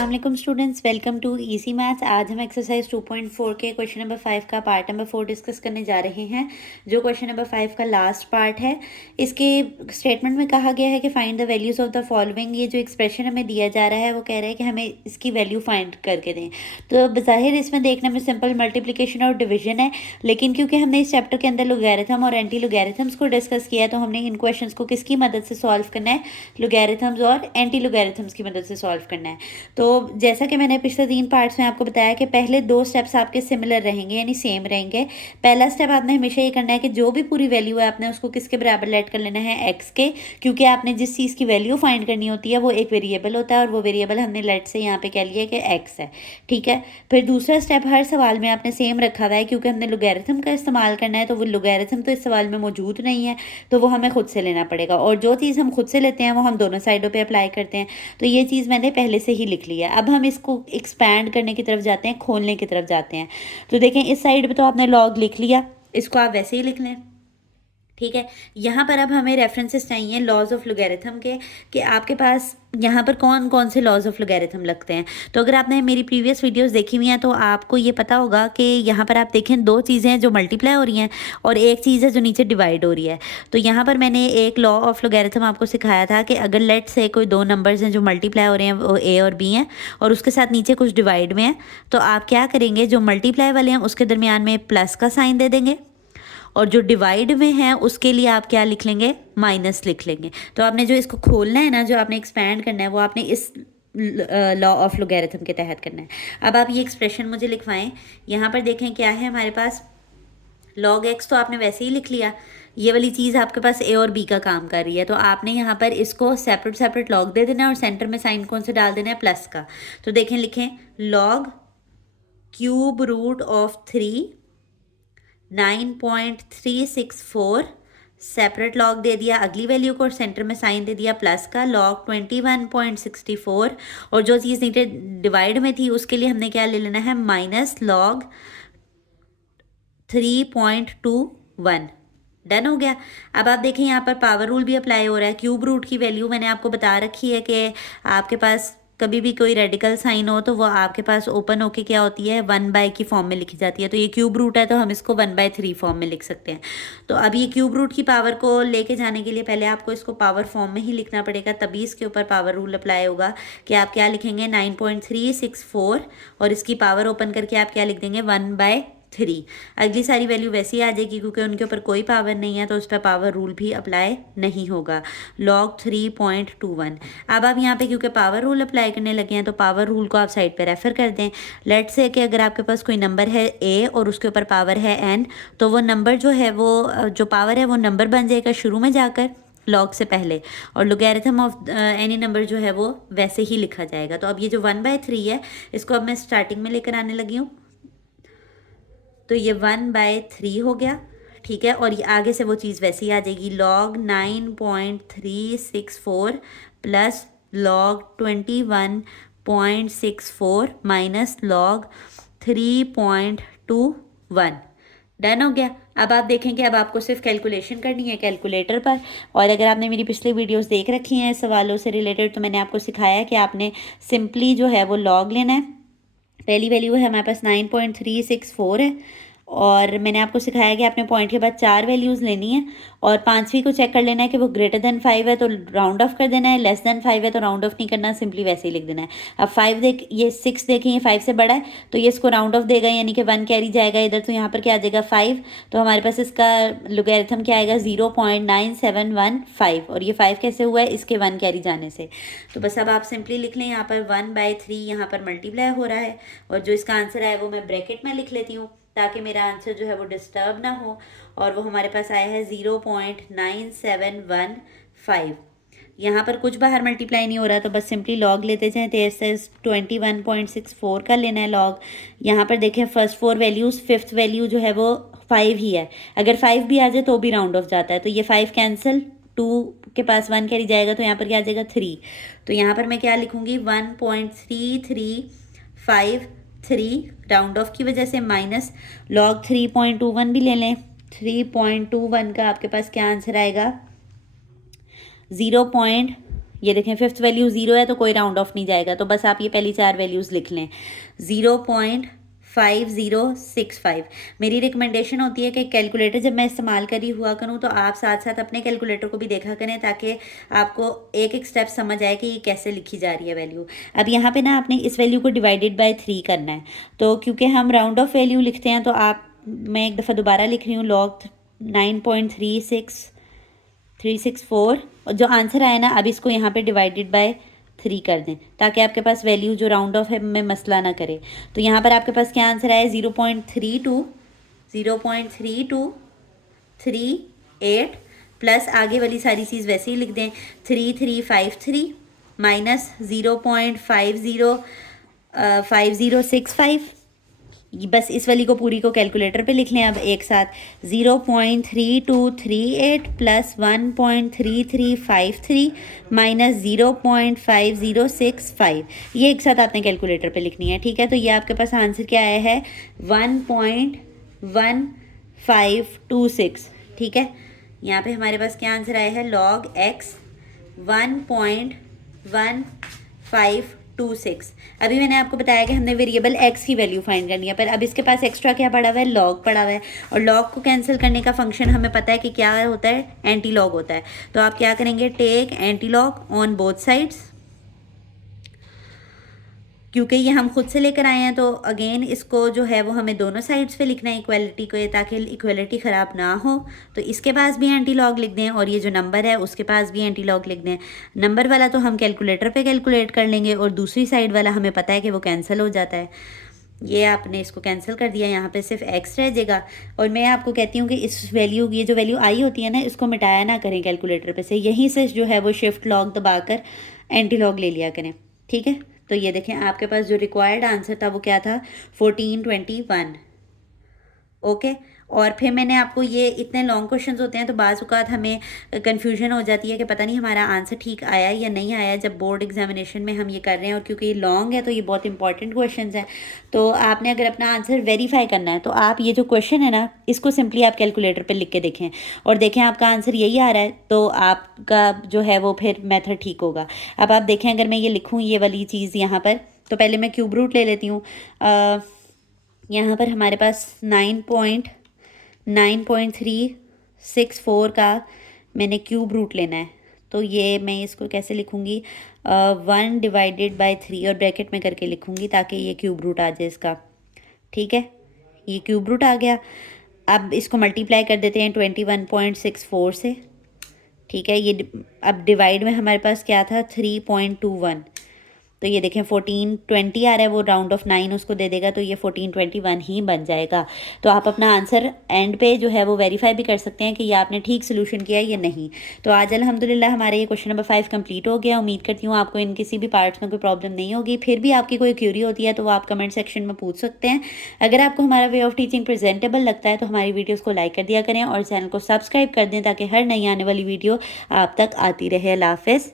अस्सलाम वालेकुम students, welcome to easy maths. आज हम एक्सरसाइज 2.4 के क्वेश्चन नंबर 5 का पार्ट नंबर 4 डिस्कस करने जा रहे हैं, जो क्वेश्चन नंबर 5 का लास्ट पार्ट है। इसके स्टेटमेंट में कहा गया है कि find the values of the following. ये जो एक्सप्रेशन हमें दिया जा रहा है वो कह रहा है कि हमें इसकी वैल्यू फाइंड करके दें। तो बज़ाहिर इसमें देखने में सिंपल मल्टीप्लिकेशन और डिवीजन है, लेकिन क्योंकि हमने इस चैप्टर के अंदर लोगैरिथम और एंटी लोगैरिथम्स को डिस्कस किया है, तो हमने इन क्वेश्चंस को किसकी मदद से सॉल्व करना है, लोगैरिथम्स और एंटी लोगैरिथम्स की मदद से सॉल्व करना है। तो जैसा कि मैंने पिछले 3 पार्ट्स में आपको बताया कि पहले 2 स्टेप्स आपके सिमिलर रहेंगे, यानी सेम रहेंगे। पहला स्टेप आपने हमेशा ये करना है कि जो भी पूरी वैल्यू है आपने उसको किसके बराबर लेट कर लेना है, एक्स के, क्योंकि आपने जिस चीज़ की वैल्यू फाइंड करनी होती है वो एक वेरिएबल होता है और वो वेरिएबल हमने लेट से यहाँ पे कह लिया कि एक्स है। ठीक है। फिर दूसरा स्टेप हर सवाल में आपने सेम रखा हुआ है, क्योंकि हमने लोगैरिथम का इस्तेमाल करना है, तो वो लोगैरिथम तो इस सवाल में मौजूद नहीं है, तो वो हमें खुद से लेना पड़ेगा। और जो चीज़ हम खुद से लेते हैं वो हम दोनों साइडों पर अप्लाई करते हैं। तो ये चीज़ मैंने पहले से ही लिख ली है। अब हम इसको एक्सपैंड करने की तरफ जाते हैं, खोलने की तरफ जाते हैं। तो देखें, इस साइड पे तो आपने लॉग लिख लिया, इसको आप वैसे ही लिख लें। ठीक है। यहाँ पर अब हमें रेफरेंसेस चाहिए लॉज ऑफ लोगैरिथम के, कि आपके पास यहाँ पर कौन कौन से लॉज ऑफ लोगैरिथम लगते हैं। तो अगर आपने मेरी प्रीवियस वीडियोस देखी हुई हैं तो आपको ये पता होगा कि यहाँ पर आप देखें 2 चीज़ें हैं जो मल्टीप्लाई हो रही हैं और एक चीज़ है जो नीचे डिवाइड हो रही है। तो यहाँ पर मैंने एक लॉ ऑफ लोगैरिथम आपको सिखाया था कि अगर लेट से कोई 2 नंबर्स हैं जो मल्टीप्लाई हो रहे हैं, वो ए और बी हैं, और उसके साथ नीचे कुछ डिवाइड में है, तो आप क्या करेंगे, जो मल्टीप्लाई वाले हैं उसके दरमियान में प्लस का साइन दे देंगे, और जो डिवाइड में है उसके लिए आप क्या लिख लेंगे, माइनस लिख लेंगे। तो आपने जो इसको खोलना है ना, जो आपने एक्सपैंड करना है, वो आपने इस लॉ ऑफ लोगैरिथम के तहत करना है। अब आप ये एक्सप्रेशन मुझे लिखवाएं। यहाँ पर देखें क्या है हमारे पास, लॉग एक्स तो आपने वैसे ही लिख लिया, ये वाली चीज़ आपके पास ए और बी का काम कर रही है, तो आपने यहाँ पर इसको सेपरेट सेपरेट लॉग दे देना है और सेंटर में साइन कौन से डाल देना है, प्लस का। तो देखें, लिखें log cube root of 3 9.364, separate log दे दिया अगली वैल्यू को और सेंटर में साइन दे दिया प्लस का, लॉग 21.64, और जो चीज़ नीचे डिवाइड में थी उसके लिए हमने क्या ले लेना है, माइनस लॉग 3.21। डन हो गया। अब आप देखें यहाँ पर पावर रूल भी अप्लाई हो रहा है। क्यूब रूट की वैल्यू मैंने आपको बता रखी है कि आपके पास कभी भी कोई रेडिकल साइन हो तो वो आपके पास ओपन होके क्या होती है, 1/, की फॉर्म में लिखी जाती है। तो ये क्यूब रूट है तो हम इसको 1/3 फॉर्म में लिख सकते हैं। तो अब ये क्यूब रूट की पावर को लेके जाने के लिए पहले आपको इसको पावर फॉर्म में ही लिखना पड़ेगा, तभी इसके ऊपर पावर रूल अप्लाई होगा। कि आप क्या लिखेंगे, 9.364, और इसकी पावर ओपन करके आप क्या लिख देंगे, 1/3। अगली सारी वैल्यू वैसे ही आ जाएगी, क्योंकि उनके ऊपर कोई पावर नहीं है तो उस पर पावर रूल भी अप्लाई नहीं होगा, लॉग 3.21। अब आप यहाँ पे क्योंकि पावर रूल अप्लाई करने लगे हैं तो पावर रूल को आप साइड पे रेफर कर दें। लेट से कि अगर आपके पास कोई नंबर है ए और उसके ऊपर पावर है एन, तो वो नंबर जो है वो जो पावर है वो नंबर बन जाएगा शुरू में जाकर लॉग से पहले, और लोगैरिथम ऑफ एनी नंबर जो है वो वैसे ही लिखा जाएगा। तो अब ये जो 1/3 है इसको अब मैं स्टार्टिंग में लेकर आने लगी हूँ, तो ये 1/3 हो गया। ठीक है। और ये आगे से वो चीज़ वैसे ही आ जाएगी, log 9.364 plus log 21.64 minus log 3.21। Done हो गया। अब आप देखें कि अब आपको सिर्फ कैलकुलेशन करनी है कैलकुलेटर पर। और अगर आपने मेरी पिछली वीडियोस देख रखी हैं सवालों से रिलेटेड, तो मैंने आपको सिखाया कि आपने सिंपली जो है वो लॉग लेना है। पहली वैल्यू है हमारे पास 9.364 है, और मैंने आपको सिखाया कि आपने पॉइंट के बाद 4 वैल्यूज़ लेनी है, और 5वीं को चेक कर लेना है कि वो ग्रेटर देन 5 है तो राउंड ऑफ कर देना है, लेस देन 5 है तो राउंड ऑफ नहीं करना, सिंपली वैसे ही लिख देना है। अब 5 देख, ये 6 देखें, ये 5 से बड़ा है तो ये इसको राउंड ऑफ देगा, यानी कि 1 कैरी जाएगा इधर, तो यहाँ पर क्या आ जाएगा 5। तो हमारे पास इसका लोगैरिथम क्या आएगा, 0.9715, और ये 5 कैसे हुआ है, इसके 1 कैरी जाने से। तो बस अब आप सिंपली लिख लें, यहाँ पर 1/3 यहाँ पर मल्टीप्लाई हो रहा है, और जो इसका आंसर है वो मैं ब्रैकेट में लिख लेती हूँ ताकि मेरा आंसर जो है वो डिस्टर्ब ना हो। और वो हमारे पास आया है 0.9715। यहाँ पर कुछ बाहर मल्टीप्लाई नहीं हो रहा, तो बस सिंपली लॉग लेते जाएं। तो ऐसे 21.64 का लेना है लॉग। यहाँ पर देखें फर्स्ट 4 वैल्यूज़, 5th वैल्यू जो है वो 5 ही है। अगर 5 भी आ जाए तो भी राउंड ऑफ जाता है, तो ये 5 कैंसिल, 2 के पास 1 कैरी जाएगा, तो यहाँ पर क्या आ जाएगा 3। तो यहाँ पर मैं क्या लिखूँगी, 1.3353 राउंड ऑफ की वजह से, माइनस लॉग 3.21 भी ले लें। 3.21 का आपके पास क्या आंसर आएगा, 0. ये देखें फिफ्थ वैल्यू 0 है तो कोई राउंड ऑफ नहीं जाएगा, तो बस आप ये पहली 4 वैल्यूज़ लिख लें। 0.5065। मेरी रिकमेंडेशन होती है कि कैलकुलेटर जब मैं इस्तेमाल करी हुआ करूँ तो आप साथ साथ अपने कैलकुलेटर को भी देखा करें, ताकि आपको एक एक स्टेप समझ आए कि ये कैसे लिखी जा रही है वैल्यू। अब यहाँ पे ना आपने इस वैल्यू को डिवाइडेड बाय 3 करना है, तो क्योंकि हम राउंड ऑफ वैल्यू लिखते हैं तो मैं एक दफ़ा दोबारा लिख रही हूँ, log 9.364, और जो आंसर आया ना अब इसको यहाँ पे डिवाइडेड बाय 3 कर दें, ताकि आपके पास वैल्यू जो राउंड ऑफ है में मसला ना करे। तो यहाँ पर आपके पास क्या आंसर आया, 0.38 प्लस आगे वाली सारी चीज़ वैसे ही लिख दें, 3353 माइनस 0.5065। बस इस वाली को पूरी को कैलकुलेटर पे लिख लें अब एक साथ, 0.3238 प्लस 1.3353 माइनस 0.5065, ये एक साथ आपने कैलकुलेटर पे लिखनी है, ठीक है। तो ये आपके पास आंसर क्या आया है, 1.1526, ठीक है। यहाँ पे हमारे पास क्या आंसर आया है, log x 1.1526। अभी मैंने आपको बताया कि हमने वेरिएबल x की वैल्यू फाइंड करनी है, पर अब इसके पास एक्स्ट्रा क्या पड़ा हुआ है, log पड़ा हुआ है, और log को कैंसिल करने का फंक्शन हमें पता है कि क्या होता है, एंटी लॉग होता है। तो आप क्या करेंगे, take anti log on both sides. क्योंकि ये हम खुद से लेकर आए हैं तो अगेन इसको जो है वो हमें दोनों साइड्स पे लिखना है इक्वलिटी को, ताकि इक्वलिटी ख़राब ना हो। तो इसके पास भी एंटी लॉग लिख दें और ये जो नंबर है उसके पास भी एंटी लॉग लिख दें। नंबर वाला तो हम कैलकुलेटर पे कैलकुलेट कर लेंगे, और दूसरी साइड वाला हमें पता है कि वो कैंसिल हो जाता है। ये आपने इसको कैंसिल कर दिया, यहाँ पे सिर्फ x रह जाएगा। और मैं आपको कहती हूँ कि इस वैल्यू, ये जो वैल्यू आई होती है ना, इसको मिटाया ना करें कैलकुलेटर पे से, यहीं से जो है वो शिफ्ट लॉग दबाकर एंटी लॉग ले लिया करें, ठीक है। तो ये देखें आपके पास जो रिक्वायर्ड आंसर था वो क्या था, 1421, ओके। और फिर मैंने आपको, ये इतने लॉन्ग क्वेश्चंस होते हैं तो बाज़ औक़ात हमें कन्फ्यूजन हो जाती है कि पता नहीं हमारा आंसर ठीक आया या नहीं आया, जब बोर्ड एग्जामिनेशन में हम ये कर रहे हैं। और क्योंकि ये लॉन्ग है तो ये बहुत इंपॉर्टेंट क्वेश्चंस हैं, तो आपने अगर अपना आंसर वेरीफाई करना है तो आप ये जो क्वेश्चन है ना, इसको सिंपली आप कैलकुलेटर पर लिख के देखें और देखें आपका आंसर यही आ रहा है, तो आपका जो है वो फिर मेथड ठीक होगा। अब आप देखें, अगर मैं ये लिखूँ ये वाली चीज़ यहाँ पर, तो पहले मैं क्यूब रूट ले लेती हूँ। यहाँ पर हमारे पास 9.364 का मैंने क्यूब रूट लेना है, तो ये मैं इसको कैसे लिखूँगी, 1 डिवाइडेड बाय 3 और ब्रैकेट में करके लिखूँगी ताकि ये क्यूब रूट आ जाए इसका, ठीक है। ये क्यूब रूट आ गया। अब इसको मल्टीप्लाई कर देते हैं 21.64 से, ठीक है। ये अब डिवाइड में हमारे पास क्या था, 3.21, तो ये देखें 1420 आ रहा है, वो राउंड ऑफ 9 उसको दे देगा, तो ये 1421 ही बन जाएगा। तो आप अपना आंसर एंड पे जो है वो वेरीफाई भी कर सकते हैं कि ये आपने ठीक सोल्यूशन किया या नहीं। तो आज अल्हम्दुलिल्लाह हमारे ये क्वेश्चन नंबर 5 कंप्लीट हो गया। उम्मीद करती हूँ आपको इन किसी भी पार्ट्स में कोई प्रॉब्लम नहीं होगी। फिर भी आपकी कोई क्यूरी होती है तो वो आप कमेंट सेक्शन में पूछ सकते हैं। अगर आपको हमारा वे ऑफ टीचिंग प्रेजेंटेबल लगता है तो हमारी वीडियोज़ को लाइक कर दिया करें और चैनल को सब्सक्राइब कर दें ताकि हर नई आने वाली वीडियो आप तक आती रहे। अल्लाह हाफ़िज़।